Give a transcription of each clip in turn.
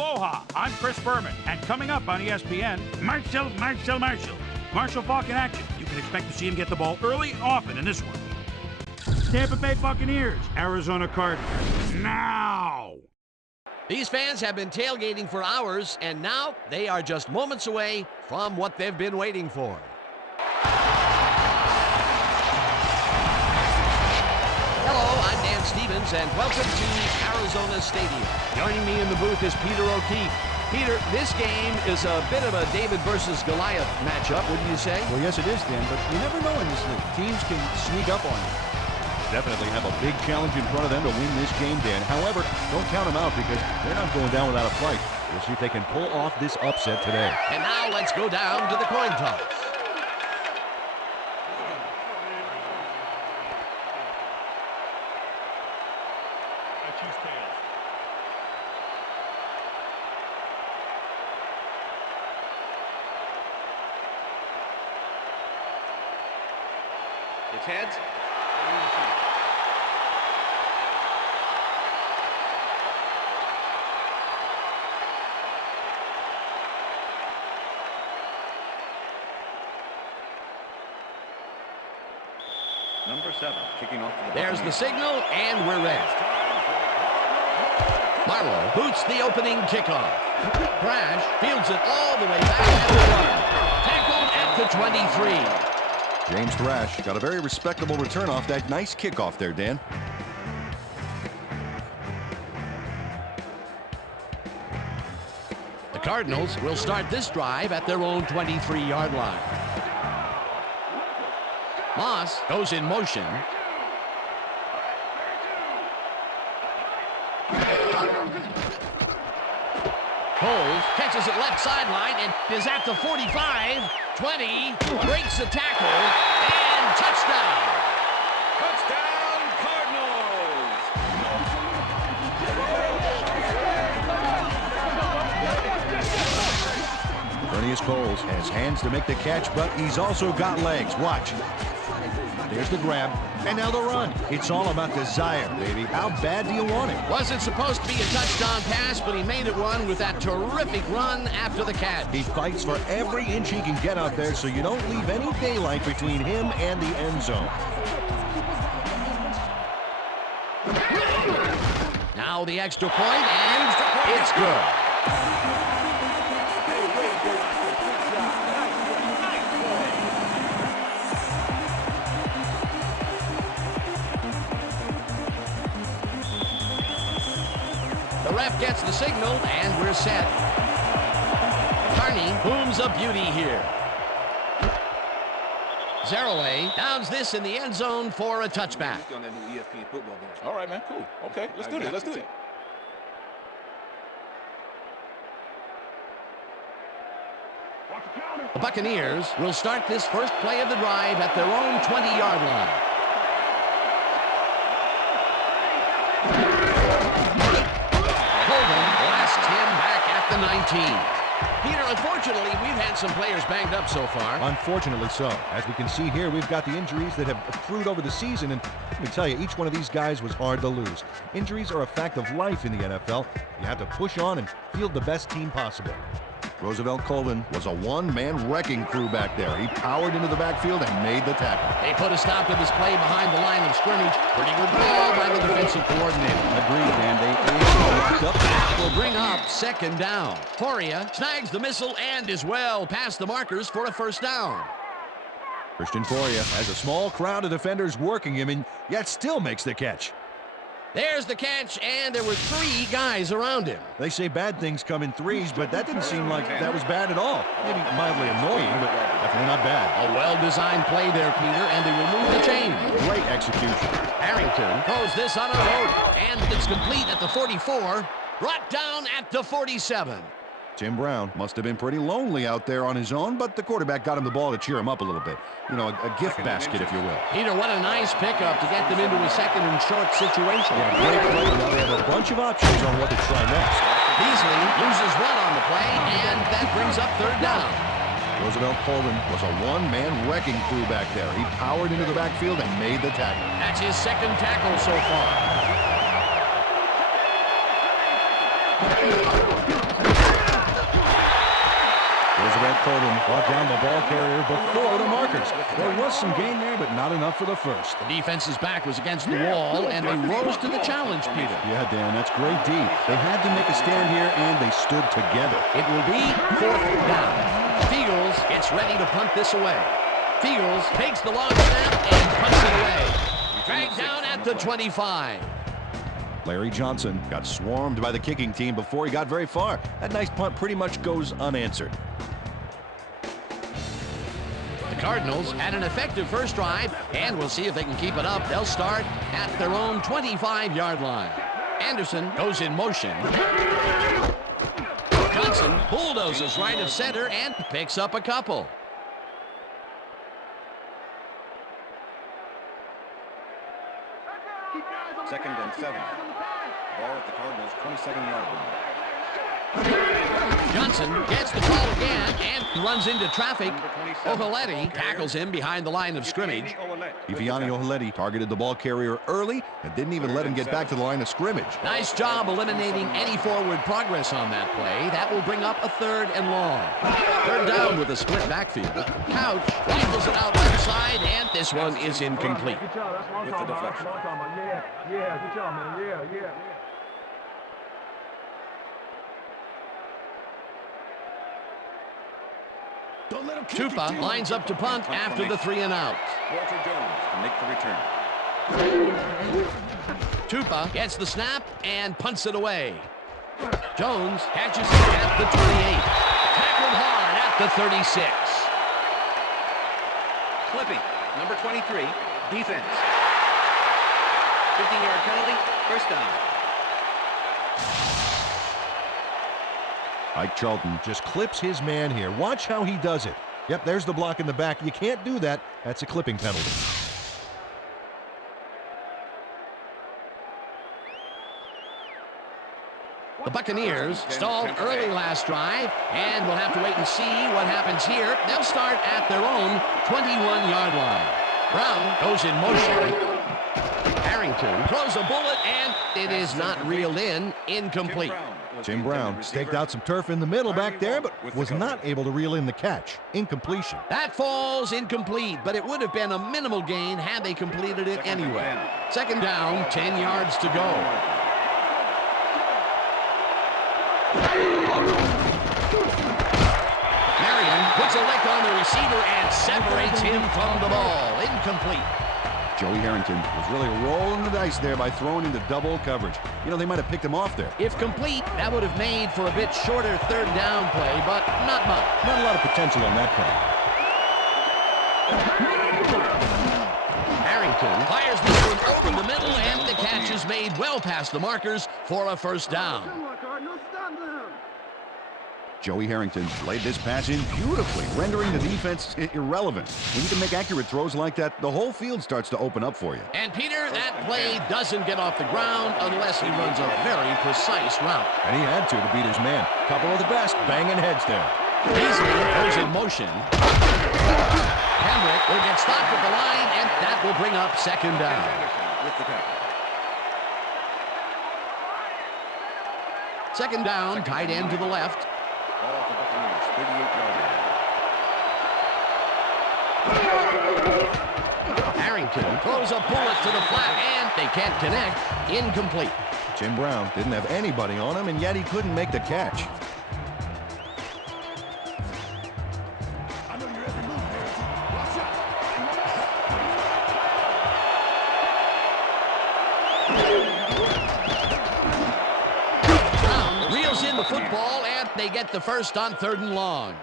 Aloha, I'm Chris Berman, and coming up on ESPN, Marshall Faulk in action. You can expect to see him get the ball early, often in this one. Tampa Bay Buccaneers, Arizona Cardinals. Now! These fans have been tailgating for hours, and now they are just moments away from what they've been waiting for. Hello, I'm Dan Stevens, and welcome to Arizona Stadium. Joining me in the booth is Peter O'Keefe. Peter, this game is a bit of a David versus Goliath matchup, wouldn't you say? Well, yes, it is, Dan, but you never know in this league. Teams can sneak up on you. Definitely have a big challenge in front of them to win this game, Dan. However, don't count them out because they're not going down without a fight. We'll see if they can pull off this upset today. And now let's go down to the coin toss. It's heads. Number 7, kicking off the There's the signal, and we're ready. Marlowe boots the opening kickoff. Crash fields it all the way back at the 1. Tackled at the 23. James Thrash got a very respectable return off that nice kickoff there, Dan. The Cardinals will start this drive at their own 23-yard line. Moss goes in motion. Coles catches it left sideline and is at the 45, 20, breaks the tackle, and touchdown! Touchdown, Cardinals! Bernius Coles has hands to make the catch, but he's also got legs. Watch. There's the grab, and now the run. It's all about desire, baby. How bad do you want it? Wasn't supposed to be a touchdown pass, but he made it one with that terrific run after the catch. He fights for every inch he can get out there, so you don't leave any daylight between him and the end zone. Now the extra point, and it's good. The ref gets the signal, and we're set. Carney booms a beauty here. Zeraway downs this in the end zone for a touchback. All right, man. Cool. Okay, let's do it. Let's do it. The Buccaneers will start this first play of the drive at their own 20-yard line. Blasts him back at the 19. Peter, unfortunately, we've had some players banged up so far. Unfortunately so. As we can see here, we've got the injuries that have accrued over the season, and let me tell you, each one of these guys was hard to lose. Injuries are a fact of life in the NFL. You have to push on and field the best team possible. Roosevelt Colvin was a one-man wrecking crew back there. He powered into the backfield and made the tackle. They put a stop to this play behind the line of scrimmage. Pretty good call by the defensive coordinator. Agreed, man. They up. That will bring up second down. Poria snags the missile and is well past the markers for a first down. Christian Poria has a small crowd of defenders working him, and yet still makes the catch. There's the catch, and there were 3 guys around him. They say bad things come in threes, but that didn't seem like that was bad at all. Maybe mildly annoying, but definitely not bad. A well-designed play there, Peter, and they will move the chain. Great execution. Harrington throws this on a rope, and it's complete at the 44, brought down at the 47. Tim Brown must have been pretty lonely out there on his own, but the quarterback got him the ball to cheer him up a little bit. You know, a gift basket, if you will. Peter, what a nice pickup to get them into a second and short situation. Yeah, great play. Now they have a bunch of options on what to try next. Beasley loses one on the play, and that brings up third down. Roosevelt Colvin was a one-man wrecking crew back there. He powered into the backfield and made the tackle. That's his second tackle so far. told him, brought down the ball carrier before the markers. There was some gain there, but not enough for the first. The defense's back was against the wall, and they rose to the challenge, Peter. Yeah, Dan, that's great D. They had to make a stand here, and they stood together. It will be 4th down. Fields gets ready to punt this away. Fields takes the long snap and punts it away. Dragged down at the 25. Larry Johnson got swarmed by the kicking team before he got very far. That nice punt pretty much goes unanswered. The Cardinals had an effective first drive, and we'll see if they can keep it up. They'll start at their own 25-yard line. Anderson goes in motion. Johnson bulldozes right of center and picks up a couple. Second and 7. Ball at the Cardinals' 27-yard line. Johnson gets the call again and runs into traffic. O'Haleti tackles him behind the line of scrimmage. Ifeanyi O'Haleti targeted the ball carrier early and didn't even let him get back to the line of scrimmage. Nice job eliminating any forward progress on that play. That will bring up a 3rd and long. 3rd down with a split backfield. Couch rifles it out left side, and this one is incomplete. With the deflection. Yeah, good job, man. Yeah. Tupa lines up to punt after the 3 and out. Walter Jones to make the return. Tupa gets the snap and punts it away. Jones catches it at the 28. Tackled hard at the 36. Clipping, number 23, defense. 15-yard penalty, first down. Ike Charlton just clips his man here. Watch how he does it. Yep, there's the block in the back. You can't do that. That's a clipping penalty. The Buccaneers stalled early last drive, and we'll have to wait and see what happens here. They'll start at their own 21-yard line. Brown goes in motion. Harrington throws a bullet, and it is not reeled in. Incomplete. Jim Brown staked out some turf in the middle back there, but was not able to reel in the catch. Incompletion. That falls incomplete, but it would have been a minimal gain had they completed it anyway. 2nd down, 10 yards to go. Marion puts a lick on the receiver and separates him from the ball. Incomplete. Joey Harrington was really rolling the dice there by throwing into double coverage. You know, they might have picked him off there. If complete, that would have made for a bit shorter 3rd down play, but not much. Not a lot of potential on that play. Harrington fires this one over the middle, and the catch is made well past the markers for a 1st down. Joey Harrington laid this pass in beautifully, rendering the defense irrelevant. When you can make accurate throws like that, the whole field starts to open up for you. And Peter, that play doesn't get off the ground unless he runs a very precise route. And he had to beat his man. Couple of the best banging heads there. Beasley goes in motion. Hendrick will get stopped at the line, and that will bring up 2nd down. With the tackle. 2nd down, tight end to the left. Ball at the Buccaneers, 38-yard line. Harrington throws a bullet to the flat, and they can't connect. Incomplete. Jim Brown didn't have anybody on him, and yet he couldn't make the catch. Brown reels in the football, and they get the first on 3rd and long.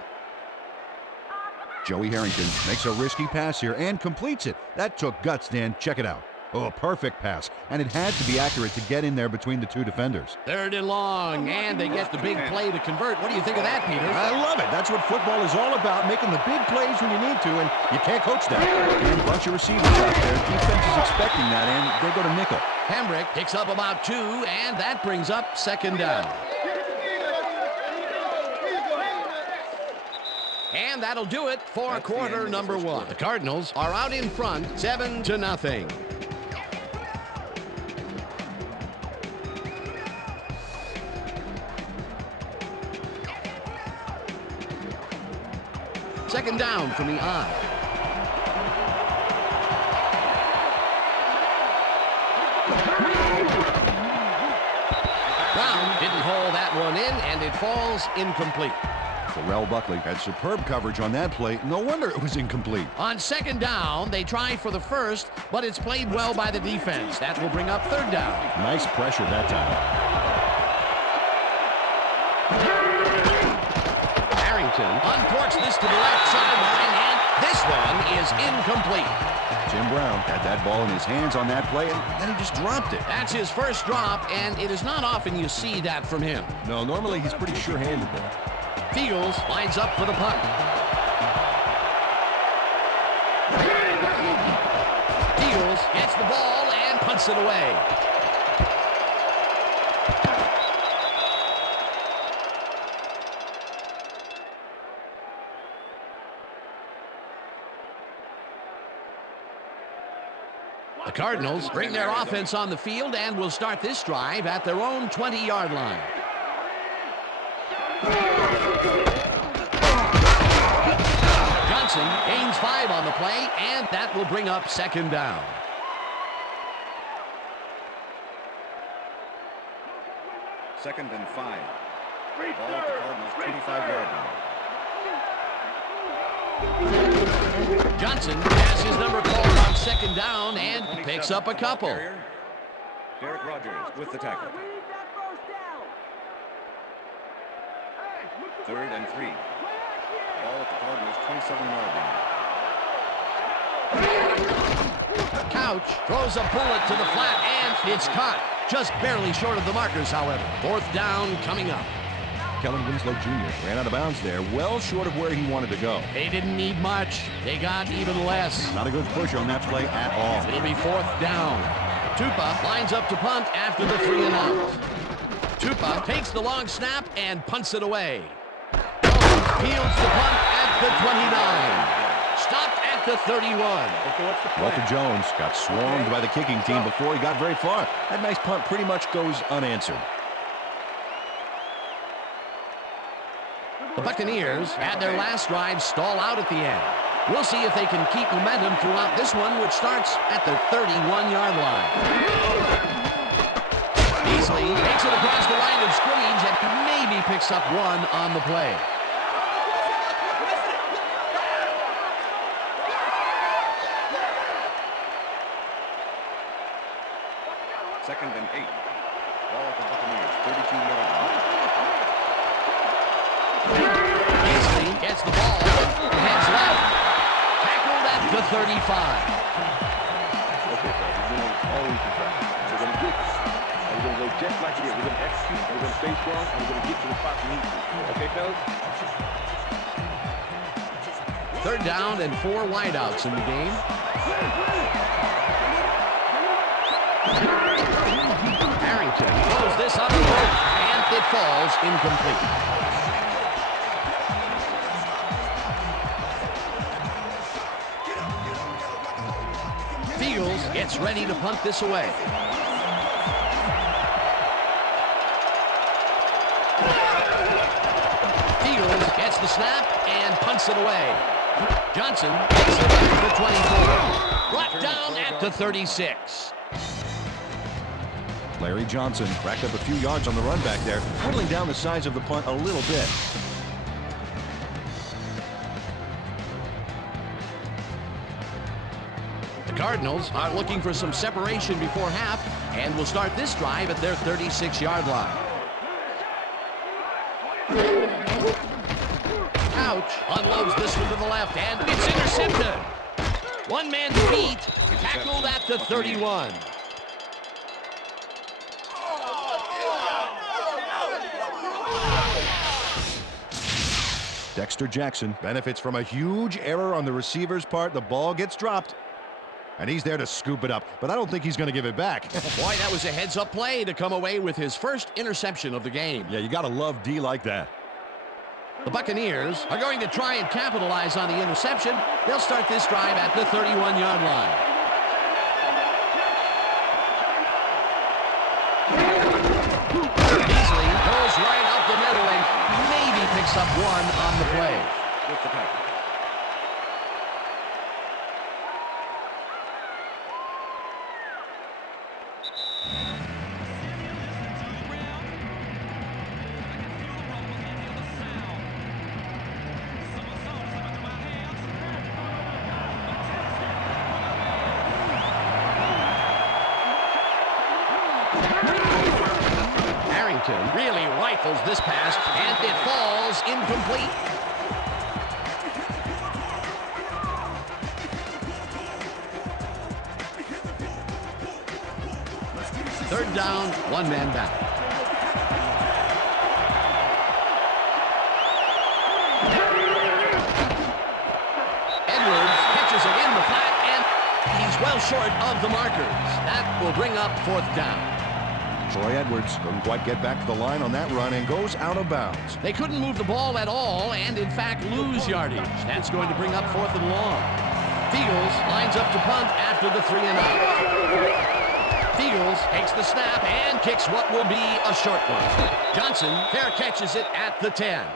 Joey Harrington makes a risky pass here and completes it. That took guts, Dan. Check it out. Oh, a perfect pass. And it had to be accurate to get in there between the two defenders. 3rd and long, and they get the big play to convert. What do you think of that, Peter? I love it. That's what football is all about, making the big plays when you need to, and you can't coach that. And a bunch of receivers out there. Defense is expecting that, and they go to nickel. Hamrick picks up about 2, and that brings up 2nd down. And that'll do it for quarter number 1. The Cardinals are out in front, 7-0. Second down from the I. Brown didn't haul that one in, and it falls incomplete. Terrell Buckley had superb coverage on that play. No wonder it was incomplete. On second down, they try for the first, but it's played well by the defense. That will bring up third down. Nice pressure that time. Harrington uncorks this to the left sideline, and this one is incomplete. Jim Brown had that ball in his hands on that play, and then he just dropped it. That's his first drop, and it is not often you see that from him. No, normally he's pretty sure-handed there. Fields lines up for the punt. Fields gets the ball and punts it away. The Cardinals bring their offense on the field and will start this drive at their own 20-yard line. Johnson gains 5 on the play, and that will bring up second down. Second and 5. Ball at the Cardinals 25-yard line. Johnson has his number called on second down and picks up a couple. Derek Rogers with the tackle. Third and 3. Ball at the Cardinals 27-yard line. Couch throws a bullet to the flat, and it's caught. Just barely short of the markers, however. Fourth down coming up. Kellen Winslow Jr. ran out of bounds there, well short of where he wanted to go. They didn't need much. They got even less. Not a good push on that play at all. It'll be fourth down. Tupa lines up to punt after the 3 and out. Tupa takes the long snap and punts it away. Fields the punt at the 29. Stopped at the 31. Walter Jones got swarmed by the kicking team before he got very far. That nice punt pretty much goes unanswered. The Buccaneers had their last drive stall out at the end. We'll see if they can keep momentum throughout this one, which starts at their 31-yard line. Beasley takes it across the line of scrimmage and maybe picks up 1 on the play. Second and 8. Ball at the Buccaneers 32-yard line. Beasley gets the ball, heads left, tackled at the 35. Okay, we're going to always try. We're going to get this. We're going to go just like this. We're going to execute. We're going to stay strong. And we're going to get to the spot we need to. Okay, fellas? Third down and 4 wideouts in the game. Harrington throws this on the rope, and it falls incomplete. Fields gets ready to punt this away. Fields gets the snap and punts it away. Johnson takes it at the 24. Brought down at the 36. Larry Johnson racked up a few yards on the run back there, whittling down the size of the punt a little bit. The Cardinals are looking for some separation before half and will start this drive at their 36-yard line. Couch unloads this one to the left, and it's intercepted. One man to beat, tackled at the 31. Dexter Jackson benefits from a huge error on the receiver's part. The ball gets dropped, and he's there to scoop it up, but I don't think he's going to give it back. Boy, that was a heads-up play to come away with his first interception of the game. Yeah, you got to love D like that. The Buccaneers are going to try and capitalize on the interception. They'll start this drive at the 31-yard line. Beasley goes right up the middle and maybe picks up 1 on the play. With the tackle. really rifles this pass, and it falls incomplete. Third down, one man back. Edwards catches it in the flat, and he's well short of the markers. That will bring up fourth down. Troy Edwards couldn't quite get back to the line on that run and goes out of bounds. They couldn't move the ball at all and, in fact, lose yardage. That's going to bring up fourth and long. Fields lines up to punt after the 3-and-out. Fields takes the snap and kicks what will be a short one. Johnson fair catches it at the 10.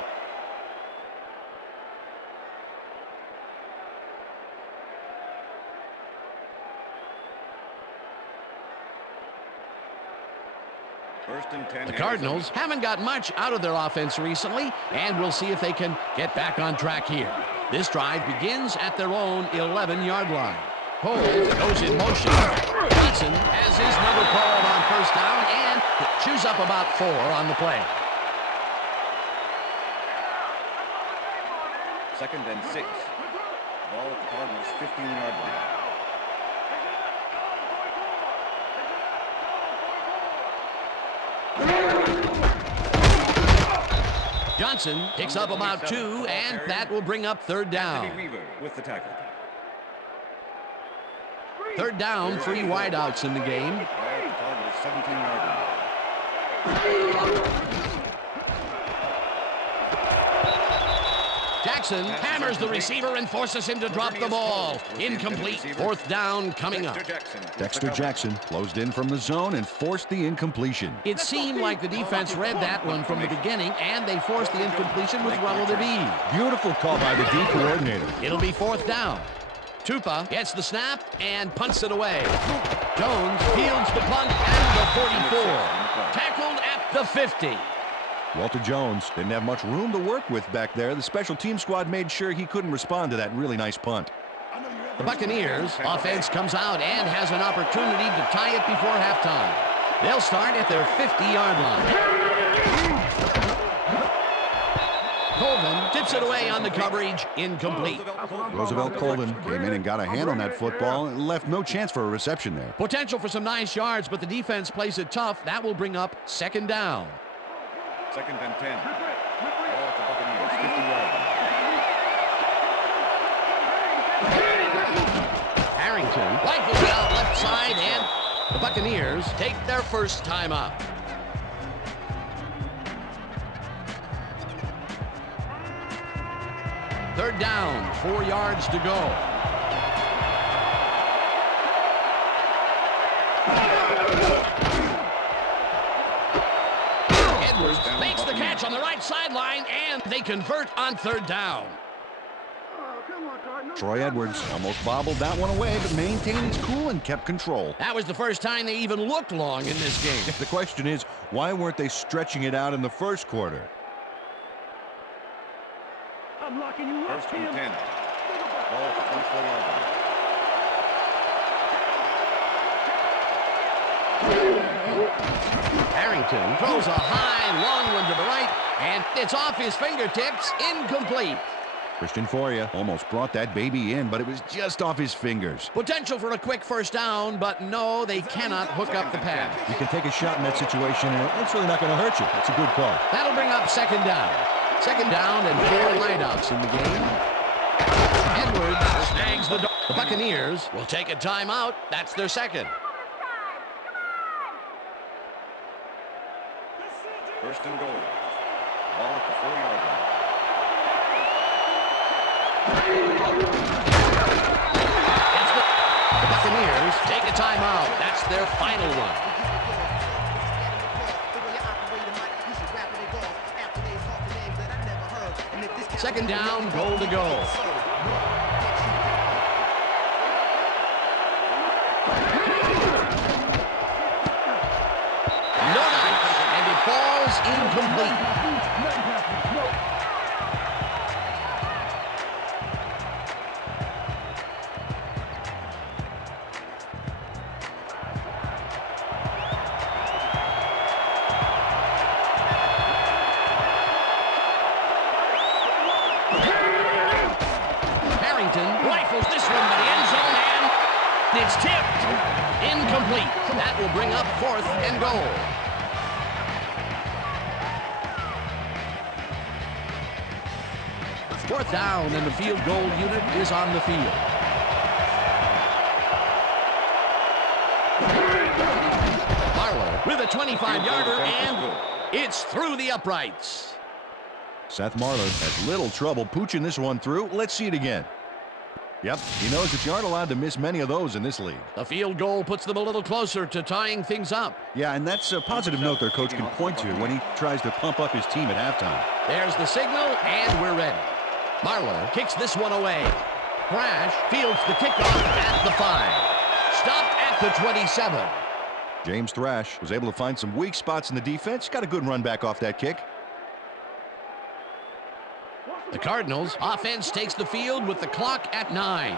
First and 10. The Cardinals haven't got much out of their offense recently, and we'll see if they can get back on track here. This drive begins at their own 11-yard line. Cole goes in motion. Johnson has his number called on first down and chews up about 4 on the play. Second and 6. Ball at the Cardinals' 15-yard line. Johnson picks up about 2, and that will bring up third down. With the tackle. Third down, 3 wideouts in the game. Ball at the Cardinals' 17-yard line. Jackson hammers the receiver and forces him to drop the ball. Incomplete. Fourth down coming up. Dexter Jackson closed in from the zone and forced the incompletion. It seemed like the defense read that one from the beginning, and they forced the incompletion with relative ease. Beautiful call by the D coordinator. It'll be fourth down. Tupa gets the snap and punts it away. Jones fields the punt at the 44. Tackled at the 50. Walter Jones didn't have much room to work with back there. The special team squad made sure he couldn't respond to that really nice punt. The Buccaneers offense comes out and has an opportunity to tie it before halftime. They'll start at their 50-yard line. Colvin tips it away on the coverage, incomplete. Roosevelt Colvin came in and got a hand on that football and left no chance for a reception there. Potential for some nice yards, but the defense plays it tough. That will bring up second down. Second and 10. Ball at the Buccaneers' 50-yard line. Harrington rifles it out left side, and the Buccaneers take their first time out. Third down, 4 yards to go. Edwards makes the catch on the right sideline, and they convert on third down. Troy Edwards almost bobbled that one away, but maintained his cool and kept control. That was the first time they even looked long in this game. The question is, why weren't they stretching it out in the first quarter? First and 10. Ball at the 24-yard line. Harrington throws a high, long one to the right, and it's off his fingertips, incomplete. Christian Foria almost brought that baby in, but it was just off his fingers. Potential for a quick first down, but no, they cannot hook up the pass. You can take a shot in that situation, and it's really not going to hurt you. It's a good call. That'll bring up second down. Second down and 4 wideouts in the game. Edwards snags the dog. The Buccaneers will take a timeout. That's their second. First and goal. Ball at the 4-yard line. The Buccaneers take a timeout. That's their final one. Second down, goal to go. No dice, and it falls incomplete. It's tipped. Incomplete. That will bring up 4th and goal. Fourth down, and the field goal unit is on the field. Marlowe with a 25-yarder, and it's through the uprights. Seth Marlowe has little trouble pooching this one through. Let's see it again. Yep, he knows that you aren't allowed to miss many of those in this league. The field goal puts them a little closer to tying things up. Yeah, and that's a positive note their coach can point to when he tries to pump up his team at halftime. There's the signal, and we're ready. Marlowe kicks this one away. Crash fields the kickoff at the 5. Stopped at the 27. James Thrash was able to find some weak spots in the defense. Got a good run back off that kick. The Cardinals offense takes the field with the clock at 9.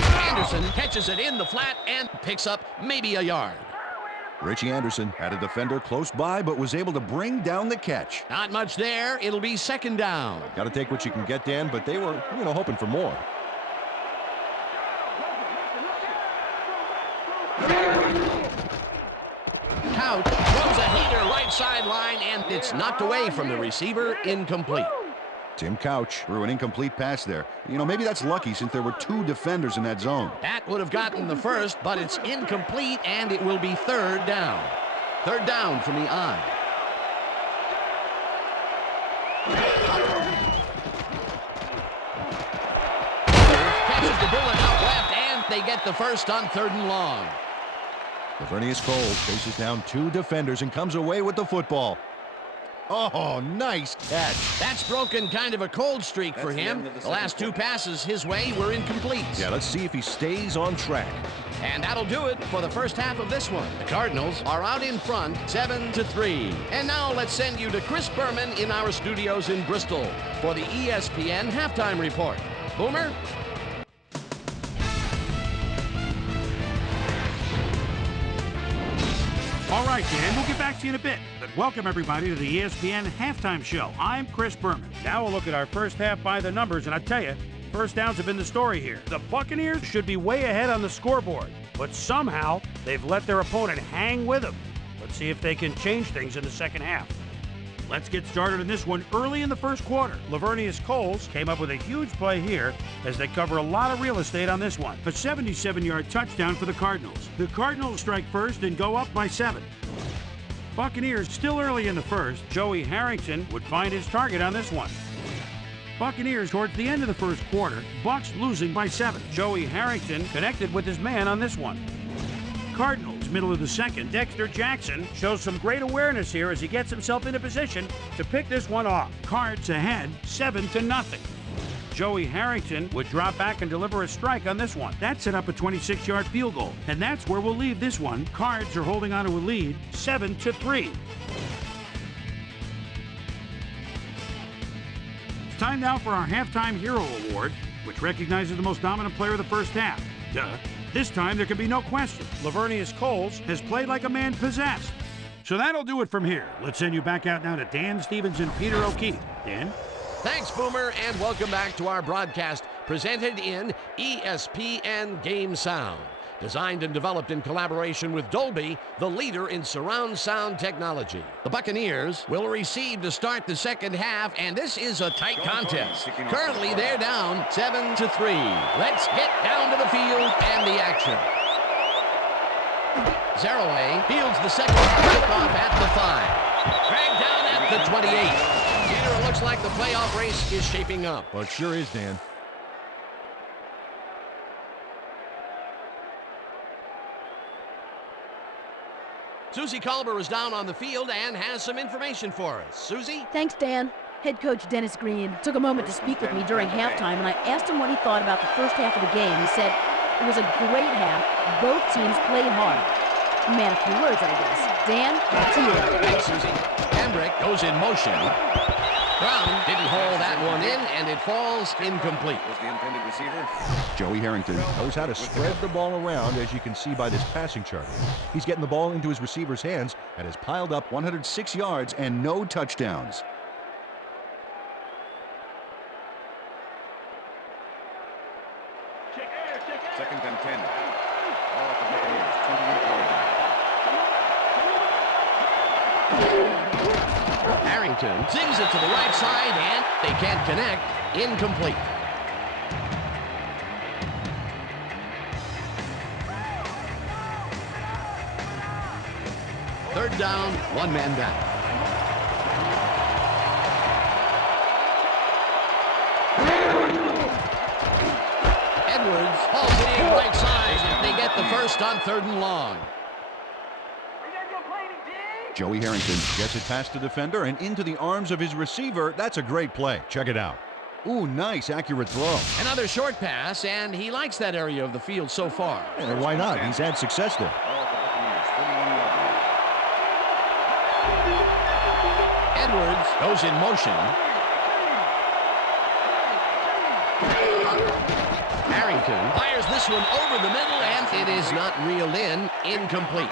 Anderson catches it in the flat and picks up maybe a yard. Richie Anderson had a defender close by but was able to bring down the catch. Not much there. It'll be 2nd down. Got to take what you can get, Dan, but they were, hoping for more. Couch throws a heater right sideline, and it's knocked away from the receiver, incomplete. Tim Couch threw an incomplete pass there. Maybe that's lucky since there were 2 defenders in that zone. That would have gotten the first, but it's incomplete, and it will be 3rd down. 3rd down from the I. Catches the bullet out left, and they get the first on 3rd and long. Lavernius Coles chases down 2 defenders and comes away with the football. Oh, nice catch. That's broken kind of a cold streak for him. The last 2 passes his way were incomplete. Yeah, let's see if he stays on track. And that'll do it for the first half of this one. The Cardinals are out in front, 7-3. And now let's send you to Chris Berman in our studios in Bristol for the ESPN Halftime Report. Boomer? All right, Dan, we'll get back to you in a bit. But welcome, everybody, to the ESPN Halftime Show. I'm Chris Berman. Now we'll look at our first half by the numbers, and I tell you, first downs have been the story here. The Buccaneers should be way ahead on the scoreboard, but somehow they've let their opponent hang with them. Let's see if they can change things in the second half. Let's get started in this one early in the first quarter. Lavernius Coles came up with a huge play here as they cover a lot of real estate on this one. A 77-yard touchdown for the Cardinals. The Cardinals strike first and go up by 7. Buccaneers still early in the first. Joey Harrington would find his target on this one. Buccaneers towards the end of the first quarter. Bucks losing by 7. Joey Harrington connected with his man on this one. Cardinals, middle of the second. Dexter Jackson shows some great awareness here as he gets himself into position to pick this one off. Cards ahead, 7-0. Joey Harrington would drop back and deliver a strike on this one. That set up a 26-yard field goal, and that's where we'll leave this one. Cards are holding on to a lead, 7-3. It's time now for our Halftime Hero Award, which recognizes the most dominant player of the first half. Duh. This time, there can be no question. Lavernius Coles has played like a man possessed. So that'll do it from here. Let's send you back out now to Dan Stevens and Peter O'Keefe. Dan? Thanks, Boomer, and welcome back to our broadcast presented in ESPN Game Sound. Designed and developed in collaboration with Dolby, the leader in surround sound technology. The Buccaneers will receive to start the second half, and this is a tight contest. Currently, they're down 7-3. Let's get down to the field and the action. Zaraway fields the second kickoff at the 5. Dragged down at the 28. Peter, it looks like the playoff race is shaping up. Well, it sure is, Dan. Susie Colber is down on the field and has some information for us. Susie? Thanks, Dan. Head coach Dennis Green took a moment to speak with me during halftime, and I asked him what he thought about the first half of the game. He said, it was a great half. Both teams played hard. Man, a few words, I guess. Dan, back to you. Thanks, Susie. Hambrick goes in motion. Brown didn't haul that one in, and it falls incomplete. Was the intended receiver? Joey Harrington knows how to spread the ball around, as you can see by this passing chart. He's getting the ball into his receiver's hands and has piled up 106 yards and no touchdowns. 10. Ball at the Buccaneers, 28-yard line. Harrington sings it to the right side, and they can't connect. Incomplete. Third down, one man down. Edwards hauls it in right side, and they get the first on 3rd and long. Joey Harrington gets it past the defender and into the arms of his receiver. That's a great play. Check it out. Ooh, nice, accurate throw. Another short pass, and he likes that area of the field so far. And why not? He's had success there. Ball at the Buccaneers, 31-yard line. Edwards goes in motion. Harrington fires this one over the middle, and it is not reeled in. Incomplete.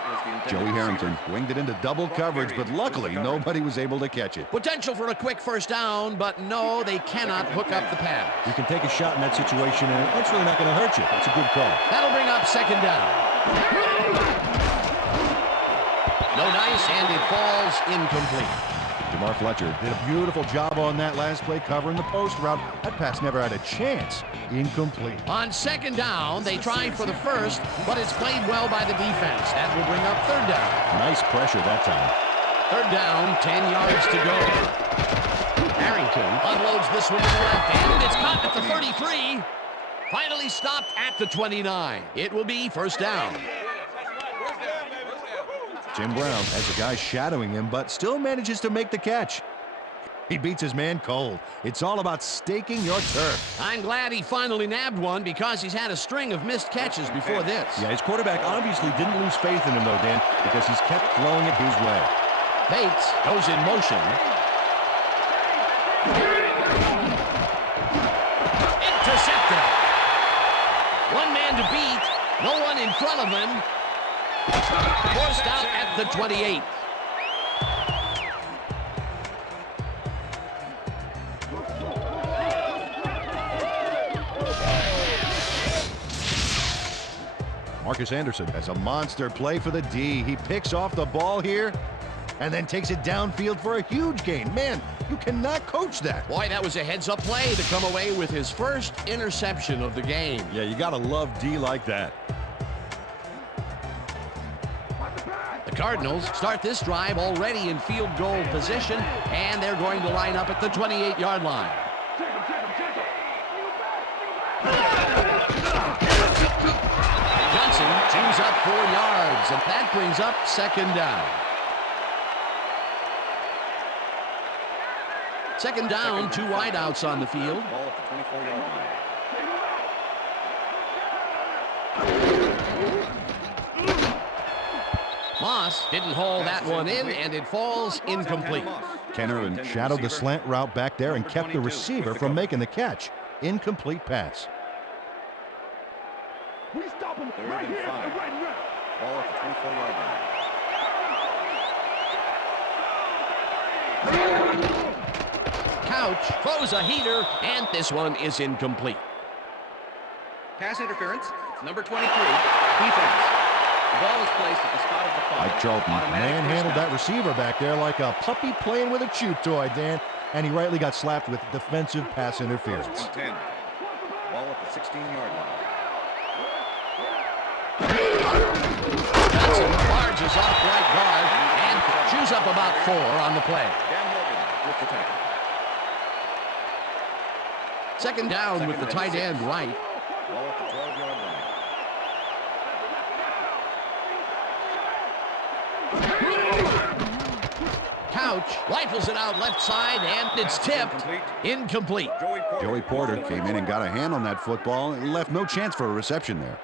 Joey Harrington winged it into double coverage, but luckily nobody was able to catch it. Potential for a quick first down, but no, they cannot hook up the pass. You can take a shot in that situation, and it's really not going to hurt you. That's a good call. That'll bring up 2nd down. No dice, and it falls incomplete. Jamar Fletcher did a beautiful job on that last play covering the post route. That pass never had a chance. Incomplete. On 2nd down, they try for the first, but it's played well by the defense. That will bring up 3rd down. Nice pressure that time. 3rd down, 10 yards to go. Harrington unloads this one to the left, and it's caught at the 33. Finally stopped at the 29. It will be 1st down. Jim Brown has a guy shadowing him, but still manages to make the catch. He beats his man cold. It's all about staking your turf. I'm glad he finally nabbed one because he's had a string of missed catches before this. Yeah, his quarterback obviously didn't lose faith in him, though, Dan, because he's kept throwing it his way. Bates goes in motion. Intercepted. One man to beat. No one in front of him. Forced out at the 28. Marcus Anderson has a monster play for the D. He picks off the ball here and then takes it downfield for a huge gain. Man, you cannot coach that. Boy, that was a heads-up play to come away with his first interception of the game. Yeah, you gotta love D like that. The Cardinals start this drive already in field goal position, and they're going to line up at the 28-yard line. Johnson chews up 4 yards, and that brings up 2nd down. 2nd down, 2 wideouts on the field. Ball at the 24-yard line. Moss didn't haul that one in, and it falls incomplete. Kenner shadowed the slant route back there and kept the receiver from making the catch. Incomplete pass. We stop him 3rd right and here. 5. Right and left. Ball at the 24-yard line. Couch throws a heater, and this one is incomplete. Pass interference, number 23, defense. The ball is placed at the spot of the fall. Mike Charlton manhandled that receiver back there like a puppy playing with a chew toy, Dan, and he rightly got slapped with defensive pass interference. 10. Ball at the 16-yard line. Johnson barges off right guard and chews up about 4 on the play. Dan Morgan with the tackle. 2nd down with the tight end right. Ball at the 12-yard line. Couch rifles it out left side, and it's tipped. Incomplete. Joey Porter came in and got a hand on that football and left no chance for a reception there.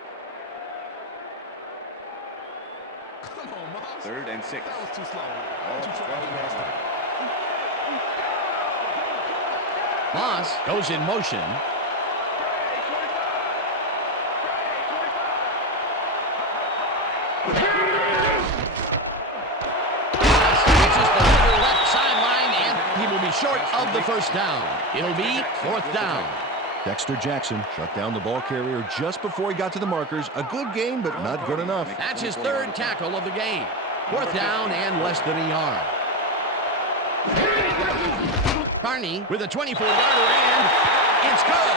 3rd and 6. That was too slow. Ball at the 12-yard line. Moss goes in motion. Reaches the left sideline, and he will be short of the 1st down. It'll be 4th down. Dexter Jackson shut down the ball carrier just before he got to the markers. A good game, but not good enough. That's his third tackle of the game. Fourth down and less than a yard. Carney with a 24-yarder, and it's good.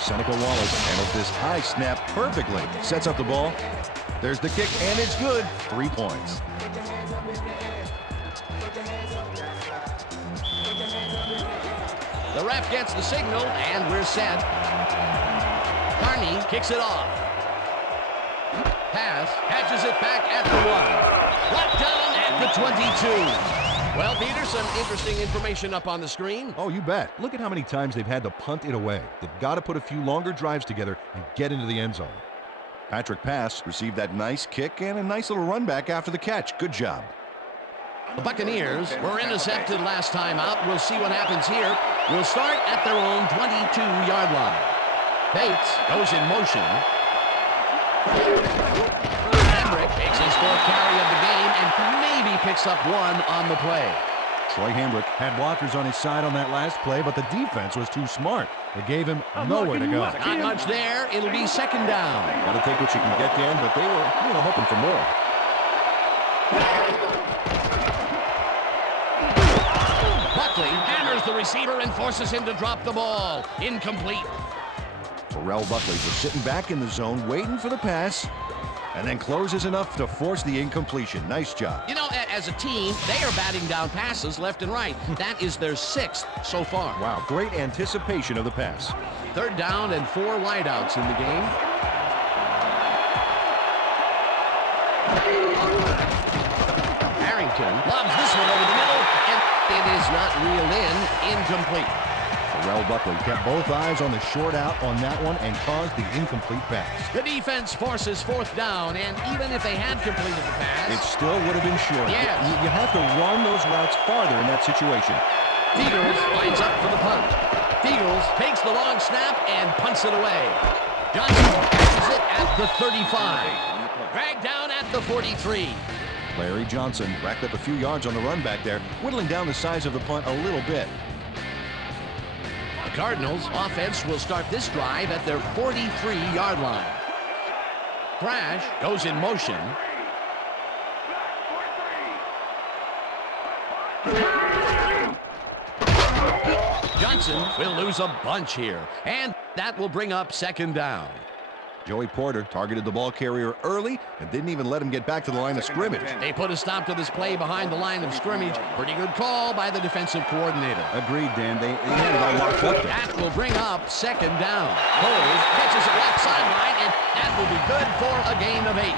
Seneca Wallace handles this high snap perfectly. Sets up the ball. There's the kick, and it's good. 3 points. The ref gets the signal, and we're set. Carney kicks it off. Pass, catches it back at the 1. Brought down at the 22. Well, Peter, some interesting information up on the screen. Oh, you bet. Look at how many times they've had to punt it away. They've got to put a few longer drives together and get into the end zone. Patrick Pass received that nice kick and a nice little run back after the catch. Good job. The Buccaneers were intercepted last time out. We'll see what happens here. We'll start at their own 22-yard line. Bates goes in motion. Hambrick takes his fourth carry of the game and maybe picks up one on the play. Troy Hambrick had blockers on his side on that last play, but the defense was too smart. They gave him nowhere to go. Not much there. It'll be second down. Got to take what you can get, Dan, but they were, hoping for more. Buckley hammers the receiver and forces him to drop the ball. Incomplete. Terrell Buckley was sitting back in the zone, waiting for the pass, and then closes enough to force the incompletion. Nice job. You know, as a team, they are batting down passes left and right. That is their 6th so far. Wow, great anticipation of the pass. Third down and 4 wideouts in the game. Harrington lobs this one over the middle, and it is not reeled in. Incomplete. Terrell Buckley kept both eyes on the short out on that one and caused the incomplete pass. The defense forces fourth down, and even if they had completed the pass, it still would have been short. Yes. You have to run those routes farther in that situation. Eagles lines up for the punt. Eagles takes the long snap and punts it away. Johnson catches it at the 35. Dragged down at the 43. Larry Johnson racked up a few yards on the run back there, whittling down the size of the punt a little bit. The Cardinals offense will start this drive at their 43-yard line. Crash goes in motion. Johnson will lose a bunch here, and that will bring up second down. Joey Porter targeted the ball carrier early and didn't even let him get back to the line of scrimmage. They put a stop to this play behind the line of scrimmage. Pretty good call by the defensive coordinator. Agreed, Dan. They had it all locked up there. That will bring up second down. Coles catches it left sideline, and that will be good for a gain of 8.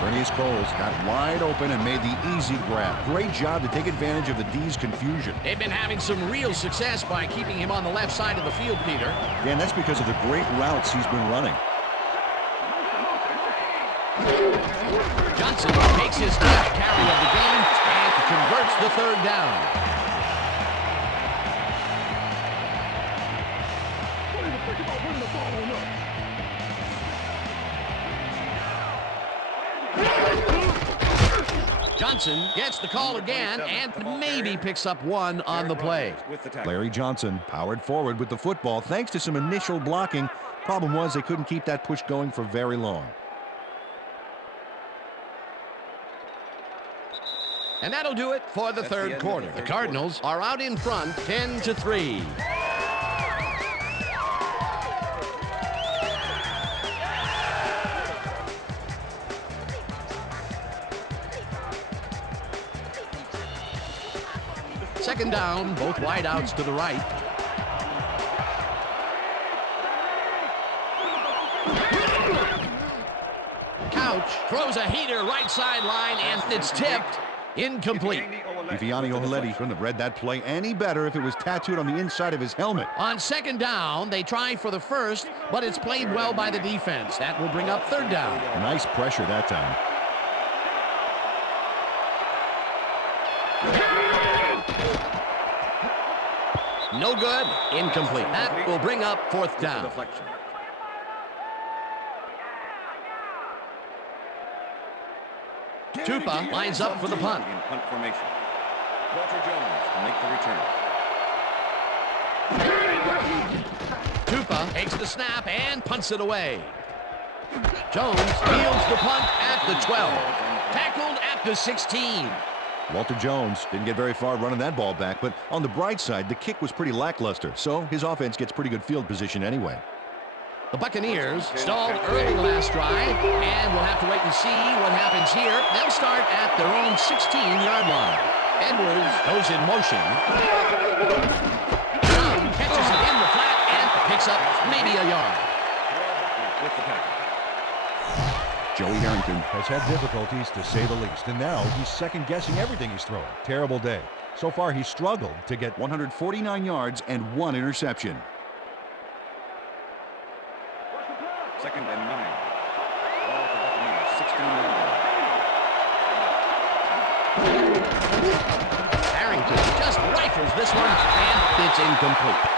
Bernice Coles got wide open and made the easy grab. Great job to take advantage of the D's confusion. They've been having some real success by keeping him on the left side of the field, Peter. Dan, that's because of the great routes he's been running. Johnson takes his 10th carry of the game and converts the third down. Johnson gets the call again and maybe picks up one on the play. Larry Johnson powered forward with the football thanks to some initial blocking. Problem was they couldn't keep that push going for very long. And that'll do it for the third quarter. The Cardinals are out in front 10-3. Second down, both wideouts to the right. Couch throws a heater right sideline, and it's tipped. Incomplete. Viviani O'Leary couldn't have read that play any better if it was tattooed on the inside of his helmet. On second down, they try for the first, but it's played well by the defense. That will bring up third down. Nice pressure that time. No good. Incomplete. That will bring up fourth down. Tupa lines up for the punt. In punt formation. Walter Jones to make the return. Tupa takes the snap and punts it away. Jones fields the punt at the 12. Tackled at the 16. Walter Jones didn't get very far running that ball back, but on the bright side, the kick was pretty lackluster, so his offense gets pretty good field position anyway. The Buccaneers stalled early last drive, and we'll have to wait and see what happens here. They'll start at their own 16-yard line. Edwards goes in motion. Brown catches it in the flat and picks up maybe a yard. Joey Harrington has had difficulties, to say the least, and now he's second-guessing everything he's throwing. Terrible day. So far, he's struggled to get 149 yards and 1 interception. 2nd and 9. Ball for Buccaneers, 16-yard line. Harrington just rifles this one, and it's incomplete.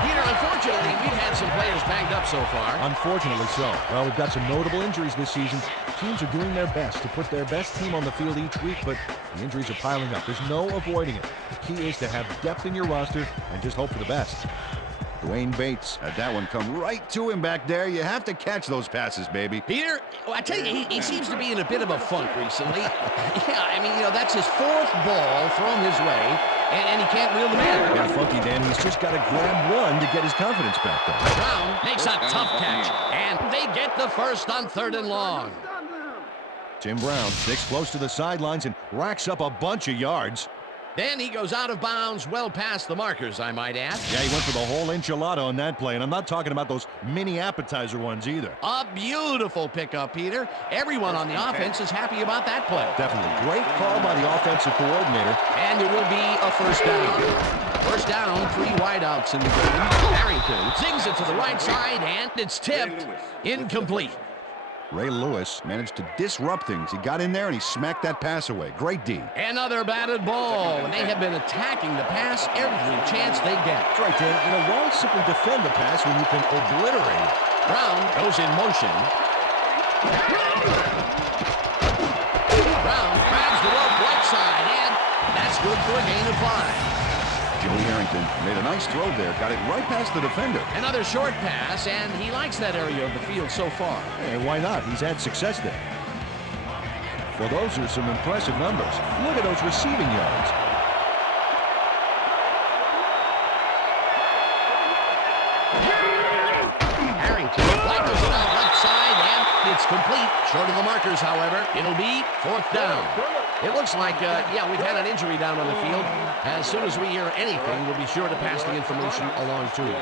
Peter, unfortunately, we've had some players banged up so far. Unfortunately so. Well, we've got some notable injuries this season. Teams are doing their best to put their best team on the field each week, but the injuries are piling up. There's no avoiding it. The key is to have depth in your roster and just hope for the best. Dwayne Bates had that one come right to him back there. You have to catch those passes, baby. Peter, well, I tell you, he seems to be in a bit of a funk recently. Yeah, I mean, that's his 4th ball thrown his way, and he can't reel them in. Yeah, funky, Dan. He's just got to grab one to get his confidence back, though. Brown makes a tough catch, and they get the first on 3rd and long. Tim Brown sticks close to the sidelines and racks up a bunch of yards. Then he goes out of bounds, well past the markers, I might add. Yeah, he went for the whole enchilada on that play, and I'm not talking about those mini appetizer ones either. A beautiful pickup, Peter. Everyone on the offense is happy about that play. Definitely. Great call by the offensive coordinator. And it will be a first down. First down, 3 wideouts in the game. Harrington zings it to the right side, and it's tipped. Incomplete. Ray Lewis managed to disrupt things. He got in there and he smacked that pass away. Great D. Another batted ball, and they have been attacking the pass every chance they get. That's right, Dan. Why simply defend the pass when you can obliterate it? Brown goes in motion. Brown grabs the rope right side, and that's good for a gain of 5. Joey Harrington made a nice throw there. Got it right past the defender. Another short pass, and he likes that area of the field so far. Hey, why not? He's had success there. Well, those are some impressive numbers. Look at those receiving yards. Harrington flankers it out left side, and it's complete. Short of the markers, however. It'll be 4th down. It looks like, we've had an injury down on the field. As soon as we hear anything, we'll be sure to pass the information along to you.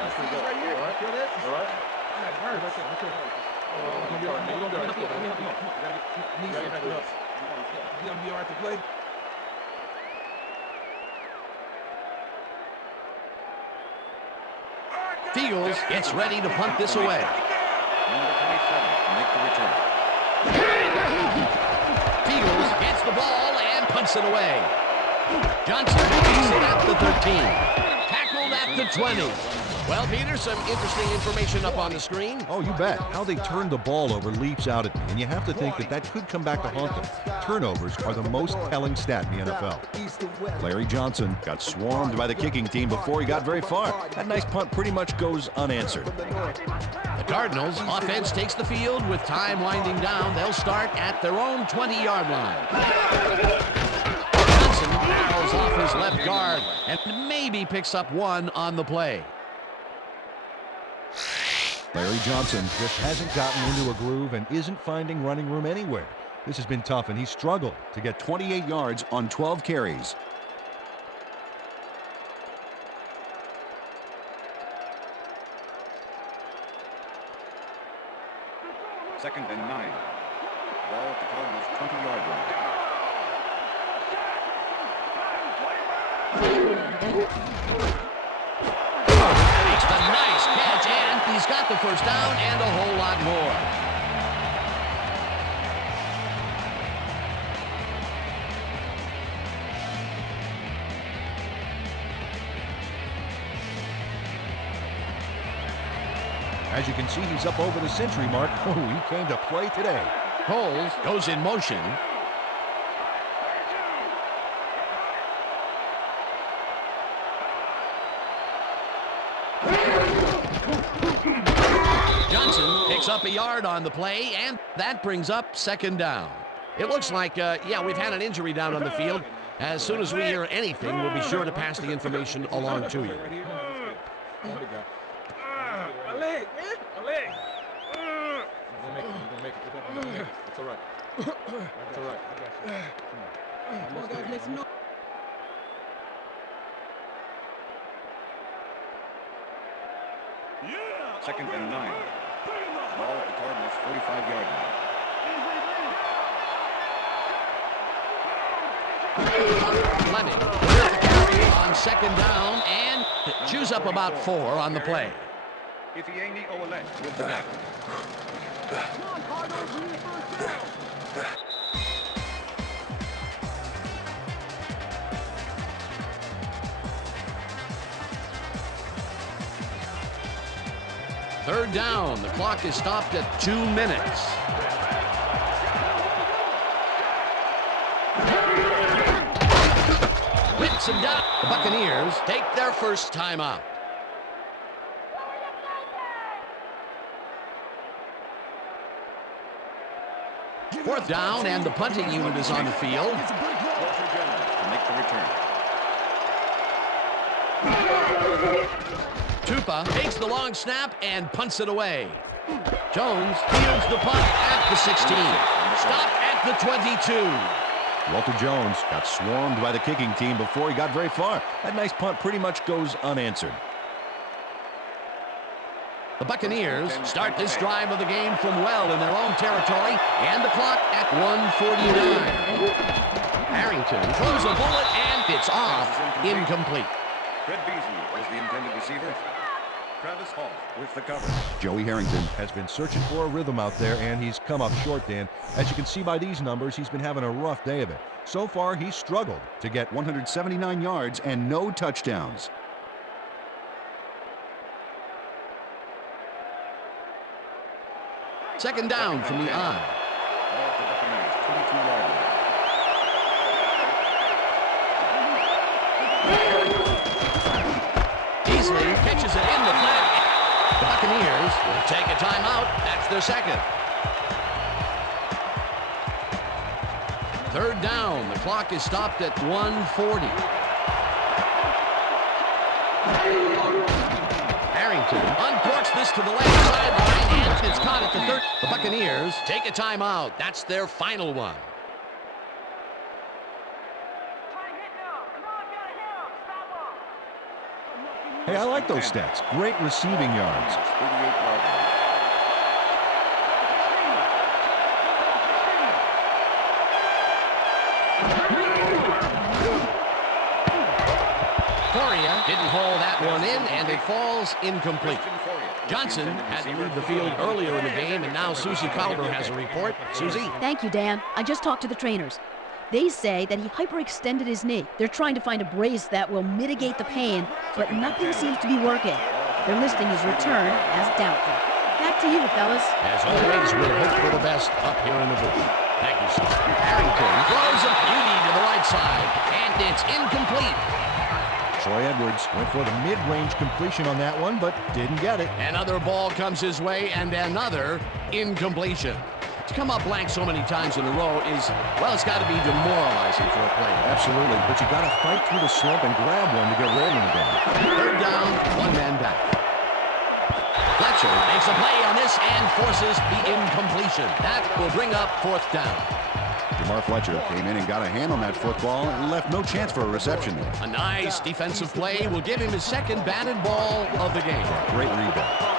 Fields gets ready to punt this away. Number 27 to make the return. Fields gets the ball and punts it away. Johnson takes it at the 13. Tackled at the 20. Well, Peter, some interesting information up on the screen. Oh, you bet. How they turned the ball over leaps out at me, and you have to think that could come back to haunt them. Turnovers are the most telling stat in the NFL. Larry Johnson got swarmed by the kicking team before he got very far. That nice punt pretty much goes unanswered. The Cardinals offense takes the field with time winding down. They'll start at their own 20-yard line. Johnson barrels off his left guard and maybe picks up 1 on the play. Larry Johnson just hasn't gotten into a groove and isn't finding running room anywhere. This has been tough, and he's struggled to get 28 yards on 12 carries. Second and 9. Ball at the Cardinals' 20-yard line. It's a nice catch, and he's got the first down and a whole lot more. As you can see, he's up over the century mark. Oh, he came to play today. Coles goes in motion. Picks up a yard on the play, and that brings up second down. It looks like, yeah, we've had an injury down on the field. As soon as we hear anything, we'll be sure to pass the information along to you. My leg, man. My leg. You're gonna make it. It's all right. It's all right. I got you. Come on, guys, make some noise. Second and 9. Ball at the Cardinals' 45-yard line. Fleming with the carry on second down and chews up about 4 on the play. If he ain't with the back. Third down. The clock is stopped at 2 minutes. Whips him down. The Buccaneers take their first timeout. Fourth down, and the punting unit is on the field. To make the return. Tupa takes the long snap and punts it away. Jones fields the punt at the 16. Stop at the 22. Walter Jones got swarmed by the kicking team before he got very far. That nice punt pretty much goes unanswered. The Buccaneers start this drive of the game from well in their own territory, and the clock at 1:49. Harrington throws a bullet, and it's off. Incomplete. Fred Beasley was the intended receiver. Travis Hall with the cover. Joey Harrington has been searching for a rhythm out there, and he's come up short, Dan. As you can see by these numbers, he's been having a rough day of it. So far, he's struggled To get 179 yards and no touchdowns. Second down from the eye. Ball at the Buccaneers' 22-yard line. Beasley catches it in the flat. The Buccaneers will take a timeout. That's their second. Third down. The clock is stopped at 1:40. Harrington uncorks this to the left sideline, and it's caught at the third. The Buccaneers take a timeout. That's their final one. Hey, I like those stats. Great receiving yards. 38-yard line. Correa didn't haul that one in, and it falls incomplete. Johnson had to leave the field earlier in the game, and now Susie Calder has a report. Susie? Thank you, Dan. I just talked to the trainers. They say that he hyperextended his knee. They're trying to find a brace that will mitigate the pain, but nothing seems to be working. They're listing his return as doubtful. Back to you, fellas. As always, we'll hope for the best up here in the booth. Thank you, Susie. Harrington throws a beauty to the right side, and it's incomplete. Troy Edwards went for the mid-range completion on that one, but didn't get it. Another ball comes his way, and another incompletion. To come up blank so many times in a row is, well, it's got to be demoralizing for a player. Absolutely, but you got to fight through the slump and grab one to get rolling again. Third down, one man back. Fletcher makes a play on this and forces the incompletion. That will bring up fourth down. Jamar Fletcher came in and got a hand on that football and left no chance for a reception there. A nice defensive play will give him his second batted ball of the game. Great rebound.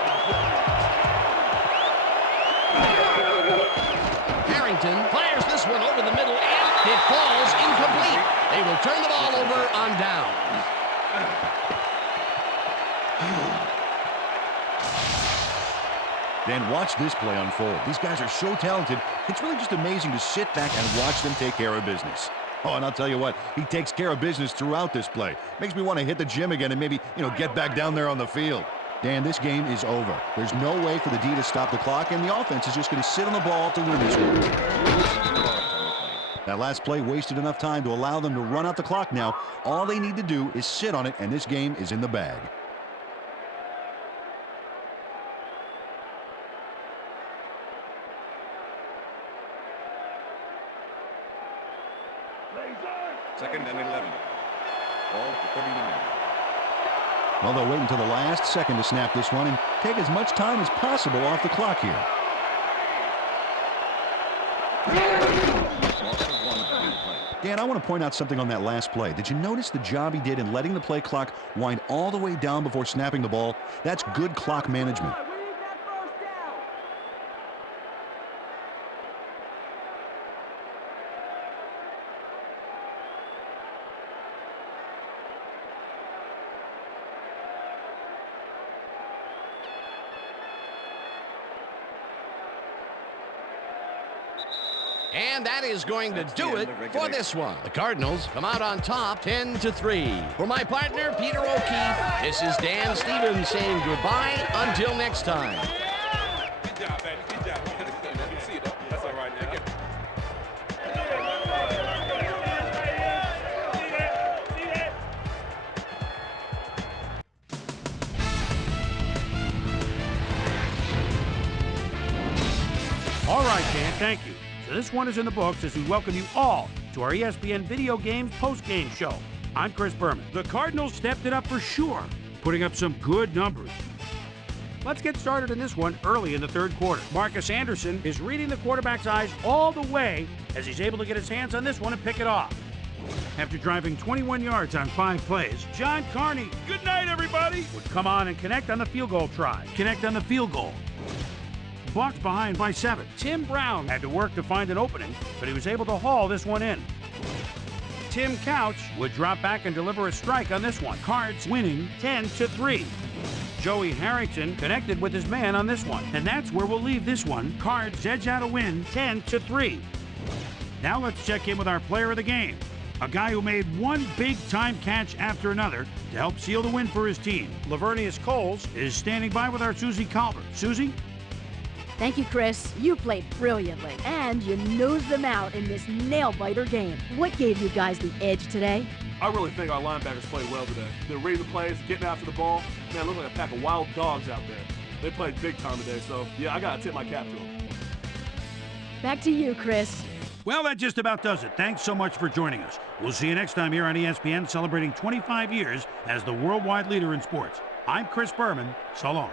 Harrington fires this one over the middle, and it falls incomplete. They will turn the ball over on down. Dan, watch this play unfold. These guys are so talented, it's really just amazing to sit back and watch them take care of business. Oh, and I'll tell you what, he takes care of business throughout this play. Makes me want to hit the gym again and maybe, get back down there on the field. Dan, this game is over. There's no way for the D to stop the clock, and the offense is just going to sit on the ball to win this one. That last play wasted enough time to allow them to run out the clock now. All they need to do is sit on it, and this game is in the bag. Second and 11. Ball at the 39. Well, they'll wait until the last second to snap this one and take as much time as possible off the clock here. Loss of 1 on the play. Dan, I want to point out something on that last play. Did you notice the job he did in letting the play clock wind all the way down before snapping the ball? That's good clock management. And that is going to do it for this one. The Cardinals come out on top 10-3. For my partner, Peter O'Keefe, this is Dan Stevens saying goodbye until next time. Good job, man. Good job. Let me see it. That's all right now. All right, Dan, thank you. So this one is in the books as we welcome you all to our ESPN Video Games post-game show. I'm Chris Berman. The Cardinals stepped it up for sure, putting up some good numbers. Let's get started in this one early in the third quarter. Marcus Anderson is reading the quarterback's eyes all the way as he's able to get his hands on this one and pick it off. After driving 21 yards on 5 plays, John Carney, good night everybody, would come on and connect on the field goal try. Connect on the field goal. Bucs behind by 7. Tim Brown had to work to find an opening, but he was able to haul this one in. Tim Couch would drop back and deliver a strike on this one. Cards winning 10-3. Joey Harrington connected with his man on this one, and that's where we'll leave this one. Cards edge out a win 10-3. Now let's check in with our player of the game, a guy who made one big-time catch after another to help seal the win for his team. Lavernius Coles is standing by with our Susie Calvert. Susie? Thank you, Chris. You played brilliantly, and you nosed them out in this nail-biter game. What gave you guys the edge today? I really think our linebackers played well today. They're reading the plays, getting after the ball. Man, it looked like a pack of wild dogs out there. They played big time today, so yeah, I gotta tip my cap to them. Back to you, Chris. Well, that just about does it. Thanks so much for joining us. We'll see you next time here on ESPN, celebrating 25 years as the worldwide leader in sports. I'm Chris Berman. So long.